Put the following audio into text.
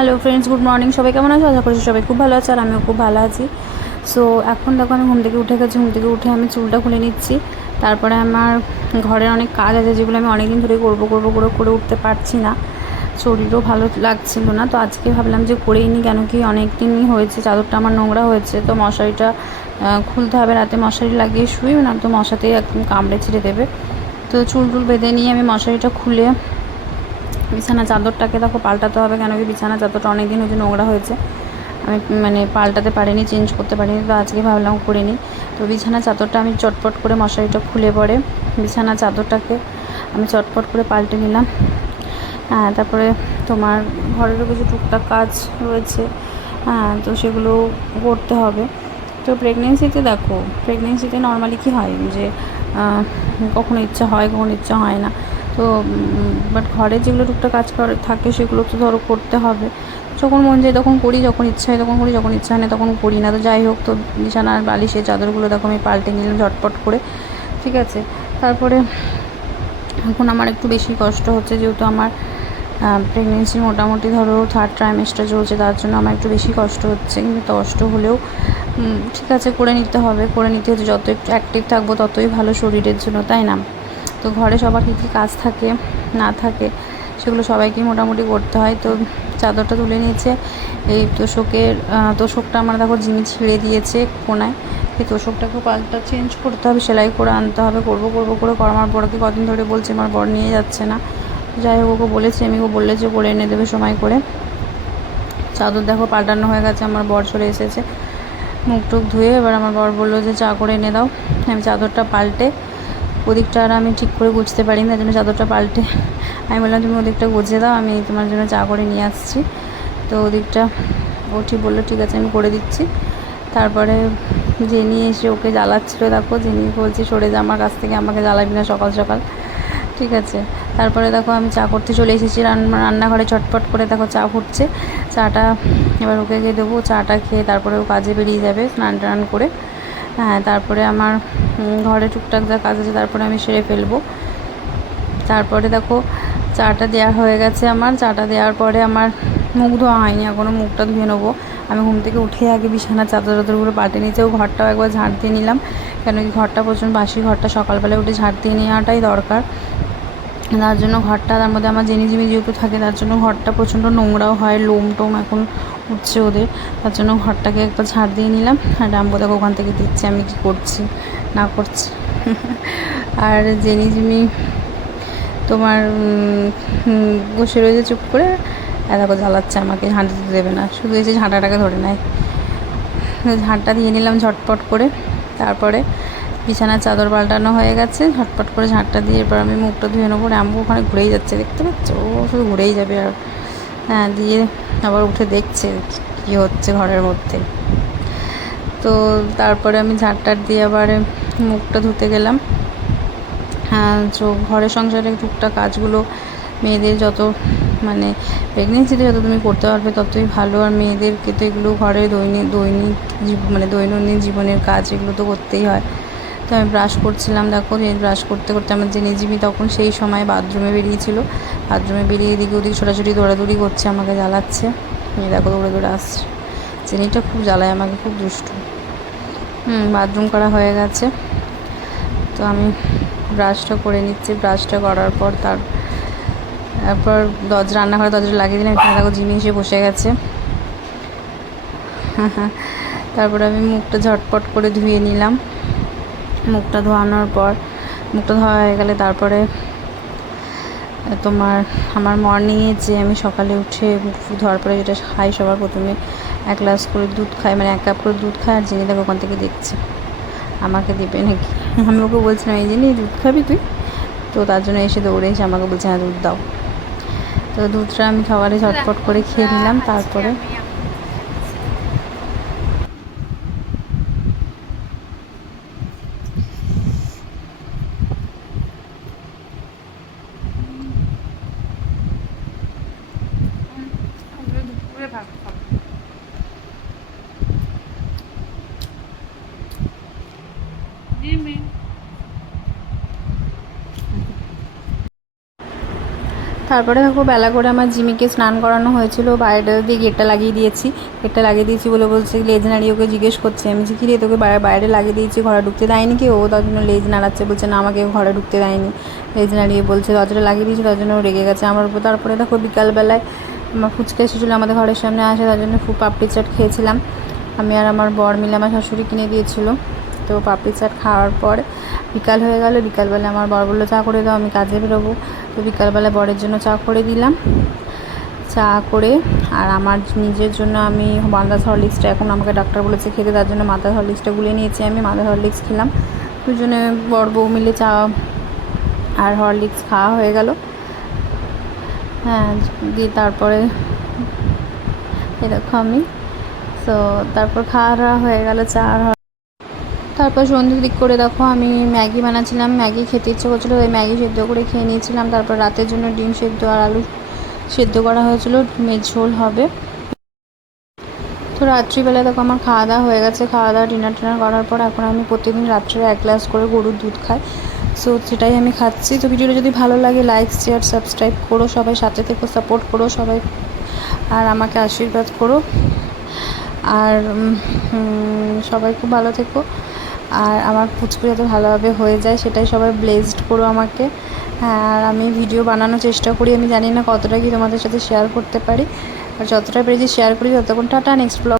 Hello friends, good morning. সবাই কেমন আছো? আশা করছি সবাই খুব ভালো আছে, আর আমিও খুব ভালো আছি। সো এখন দেখো আমি ঘুম থেকে উঠে গেছি। ঘুম থেকে উঠে আমি চুলটা খুলে নিচ্ছি। তারপরে আমার ঘরের অনেক কাজ আছে যেগুলো আমি অনেক দিন ধরে করে উঠতে পারছি না। শরীরও ভালো লাগছিল না, তো আজকে ভাবলাম যে করেই নিই। কেন কি অনেক দিনই হয়েছে চাদরটা আমার নোংরা হয়েছে, তো মশারিটা খুলতে হবে। রাতে মশারি লাগিয়ে শুই না, তো মশাতেই একদম কামড়ে ছিঁড়ে দেবে। তো চুল টুল বেঁধে নিয়ে আমি মশারিটা খুলে বিছানা চাদরটাকে দেখো পাল্টাতে হবে। কেন কি বিছানা চাদরটা অনেক দিন হয়েছে নোংরা হয়েছে, আমি পাল্টাতে পারিনি, চেঞ্জ করতে পারিনি। তো আজকে ভাবলাম করে নিই। তো বিছানা চাদরটা আমি চটপট করে মশারিটা খুলে পড়ে বিছানা চাদরটাকে আমি চটপট করে পাল্টে নিলাম। হ্যাঁ, তারপরে তোমার ঘরেরও কিছু টুকটাক কাজ রয়েছে, হ্যাঁ, তো সেগুলো করতে হবে। তো প্রেগনেন্সিতে নর্মালি কী হয় যে কখনো ইচ্ছা হয়, কখনো ইচ্ছা হয় না। তো বাট ঘরে যেগুলো টুকটাক কাজ থাকে সেগুলো তো ধরো করতে হবে। যখন মন যায় তখন করি, যখন ইচ্ছা হয় তখন করি, যখন ইচ্ছা হয় না তখন করি না। তো যাই হোক, তো বিছানার বালিশের চাদরগুলো দেখো আমি পাল্টে নিলাম ঝটপট করে, ঠিক আছে। তারপরে এখন আমার একটু বেশি কষ্ট হচ্ছে, যেহেতু আমার প্রেগনেন্সি মোটামুটি ধরো থার্ড ট্রাইমেস্টার চলছে, তার জন্য আমার একটু বেশি কষ্ট হচ্ছে। কিন্তু কষ্ট হলেও ঠিক আছে, করে নিতে হচ্ছে। যত একটু অ্যাক্টিভ থাকবো ততই ভালো শরীরের জন্য, তাই না? তো ঘরে সবার কী কী কাজ থাকে না থাকে সেগুলো সবাইকেই মোটামুটি করতে হয়। তো চাদরটা তুলে নিয়েছে। এই তোষকটা আমার দেখো জিমি ছিঁড়ে দিয়েছে কোনায়। এই তোষকটাকে পাল্টা চেঞ্জ করতে হবে, সেলাই করে আনতে হবে। করবো করে আমার বরকে কদিন ধরে বলছে, আমার বর নিয়ে যাচ্ছে না। যাই হোক, ওকে বলেছি আমি, ও বললে যে করে এনে দেবে সময় করে। চাদর দেখো পাল্টানো হয়ে গেছে, আমার বর চলে এসেছে মুখ টুক ধুয়ে। এবার আমার বর বললো যে চা করে এনে দাও। আমি চাদরটা পাল্টে ওদিকটা আর আমি ঠিক করে গুছতে পারি না, জন্য চাদরটা পাল্টে আমি বললাম তুমি ওদিকটা গুছিয়ে দাও, আমি তোমার জন্য চা করে নিয়ে আসছি। তো ওদিকটা ও ঠিক বললো ঠিক আছে আমি করে দিচ্ছি। তারপরে জেনি এসে ওকে জ্বালাচ্ছিলো, দেখো জেনি বলছি সরে যা আমার কাছ থেকে, আমাকে জ্বালাবি না সকাল সকাল, ঠিক আছে। তারপরে দেখো আমি চা করতে চলে এসেছি রান্নাঘরে। চটপট করে দেখো চা ফুটছে, চাটা এবার ওকে গিয়ে দেবো। চাটা খেয়ে তারপরে ও কাজে বেরিয়ে যাবে স্নান টান করে। হ্যাঁ, তারপরে আমার ঘরে টুকটাক যা কাজ আছে তারপরে আমি সেরে ফেলবো। তারপরে দেখো চাটা দেওয়া হয়ে গেছে আমার। চাটা দেওয়ার পরে আমার মুখ ধোয়া হয়নি এখনও, মুখটা ধুয়ে নেবো। আমি ঘুম থেকে উঠে আগে বিছানার চাদরগুলো পাল্টে নিয়েছি। ও ঘরটাও একবার ঝাঁট দিয়ে নিলাম, কেন কি ঘরটা প্রচণ্ড বাসি, ঘরটা সকালবেলায় উঠে ঝাঁট দিয়ে নেওয়াটাই দরকার। তার জন্য ঘরটা, তার মধ্যে আমার জেনিজিমি যেহেতু থাকে, তার জন্য ঘরটা প্রচণ্ড নোংরাও হয়, লোম টোম এখন উঠছে ওদের, তার জন্য ঘরটাকে একবার ঝাড় দিয়ে নিলাম। আর রাম্বো দেখো ওখান থেকে দিচ্ছে আমি কি করছি না করছি। আর জেনিজিমি তোমার বসে রয়েছে চুপ করে, দেখো জ্বালাচ্ছে আমাকে, ঝাঁট দিতে দেবে না, শুধু এসে ঝাঁটাটাকে ধরে নেয়। ঝাঁটটা দিয়ে নিলাম ঝটপট করে। তারপরে বিছানার চাদর পাল্টানো হয়ে গেছে, ঝটপট করে ঝাঁটটা দিয়ে এরপর আমি মুখটা ধুয়ে নেবো। রাম্বু ওখানে ঘুরেই যাচ্ছে, দেখতে পাচ্ছ, ও শুধু ঘুরেই যাবে। আর হ্যাঁ, দিয়ে আবার উঠে দেখছে কী হচ্ছে ঘরের মধ্যে। তো তারপরে আমি ঝাঁটটার দিয়ে আবার মুখটা ধুতে গেলাম। হ্যাঁ, তো ঘরের সংসারে টুকটাক কাজগুলো মেয়েদের যত প্রেগনেন্সিতে যত তুমি করতে পারবে ততই ভালো। আর মেয়েদেরকে তো এগুলো ঘরের দৈনন্দিন জীবনের কাজ, এগুলো তো করতেই হয়। তো আমি ব্রাশ করছিলাম, দেখো ব্রাশ করতে করতে আমার জেনিজিমি তখন সেই সময় বাথরুমে বেরিয়েছিল। বাথরুমে বেরিয়ে এদিকে ওদিকে ছোটাছুটি দৌড়াদৌড়ি করছে, আমাকে জ্বালাচ্ছে। দেখো দৌড়ে দৌড়ে আসছে, জেনিটা খুব জ্বালায় আমাকে, খুব দুষ্টু। বাথরুম করা হয়ে গেছে, তো আমি ব্রাশটা করে নিচ্ছি। ব্রাশটা করার পর তারপর রান্নাঘরে দরজা লাগিয়ে দিলাম। এখানে দেখো জিমি এসে বসে গেছে। তারপরে আমি মুখটা ঝটপট করে ধুয়ে নিলাম। মুখটা ধোয়ানোর পর, মুখটা ধোয়া হয়ে গেলে তারপরে তোমার আমার মর্নিংয়ে যে আমি সকালে উঠে মুখ ধোয়ার পরে যেটা খাই, সবার প্রথমে 1 গ্লাস করে দুধ খাই, 1 কাপ করে দুধ খাই। আর জেনে দেখো ওখান থেকে দেখছে আমাকে দেবে নাকি। আমি ওকে বলছিলাম এই জেনে দুধ খাবি তুই, তো তার জন্য এসে দৌড়ে এসে আমাকে বলছে হ্যাঁ দুধ দাও। তো দুধটা আমি খাবারে ঝটপট করে খেয়ে নিলাম। তারপরে তারপরে দেখো বেলা করে আমার জিমিকে স্নান করানো হয়েছিল, বাইরে দিয়ে গেটটা লাগিয়ে দিয়েছি বলে বলছে লেজ নাড়িয়ে ওকে জিজ্ঞেস করছে, আমি যে কিরে তোকে বাইরে লাগিয়ে দিয়েছি ঘরে ঢুকতে দেয়নি কি, ও তার জন্য লেজ নাড়াচ্ছে, বলছে না আমাকে ঘরে ঢুকতে দেয়নি, লেজ নাড়িয়ে বলছে দরজাটা লাগিয়ে দিয়েছি তার জন্য ও রেগে গেছে আমার উপর। তারপরে দেখো বিকালবেলায় আমার ফুচকা এসেছিলো আমাদের ঘরের সামনে আসে, তার জন্য পাপড়ি চাট খেয়েছিলাম আমি আর আমার বর মিলে, আমার শাশুড়ি কিনে দিয়েছিলো। তো পাপড়ি চাট খাওয়ার পর বিকাল হয়ে গেল, বিকালবেলা আমার বর বললো চা করে দাও, আমি কাজে বেরোবো। তো বিকালবেলা বরের জন্য চা করে দিলাম, চা করে আর আমার নিজের জন্য আমি মাদার হরলিক্সটা এখন আমাকে ডাক্তার বলেছে খেতে, তার জন্য মাদার হরলিক্সটা গুলে নিয়েছি, আমি মাদার হরলিক্স খেলাম। দুজনে বর বউ মিলে চা আর হরলিক্স খাওয়া হয়ে গেল। হ্যাঁ, দিয়ে তারপরে এরকম আমি তো তারপর খাওয়া দাওয়া হয়ে গেল চা আর তারপর সন্ধ্যের দিক করে দেখো আমি ম্যাগি বানাচ্ছিলাম, ম্যাগি খেতে ইচ্ছে করছিলো, ওই ম্যাগি সেদ্ধ করে খেয়ে নিয়েছিলাম। তারপর রাতের জন্য ডিম সেদ্ধ আর আলু সেদ্ধ করা হয়েছিল, ডিমের ঝোল হবে। তো রাত্রিবেলা দেখো আমার খাওয়া দাওয়া হয়ে গেছে, খাওয়া দাওয়া ডিনার করার পর এখন আমি প্রতিদিন রাত্রে 1 গ্লাস করে গরুর দুধ খাই, সো সেটাই আমি খাচ্ছি। তো ভিডিওটা যদি ভালো লাগে লাইক শেয়ার সাবস্ক্রাইব করো, সবাই সাথে থেকে সাপোর্ট করো সবাই, আর আমাকে আশীর্বাদ করো, আর সবাই খুব ভালো থেকো, আর আমার পুচকু যাতে ভালোভাবে হয়ে যায় সেটাই সবাই ব্লেসড করো আমাকে। হ্যাঁ, আর আমি ভিডিও বানানোর চেষ্টা করি, আমি জানি না কতটা কি তোমাদের সাথে শেয়ার করতে পারি, আর যতটা পেরেছি শেয়ার করি। ততক্ষণ টাটা, নেক্সট ব্লগ।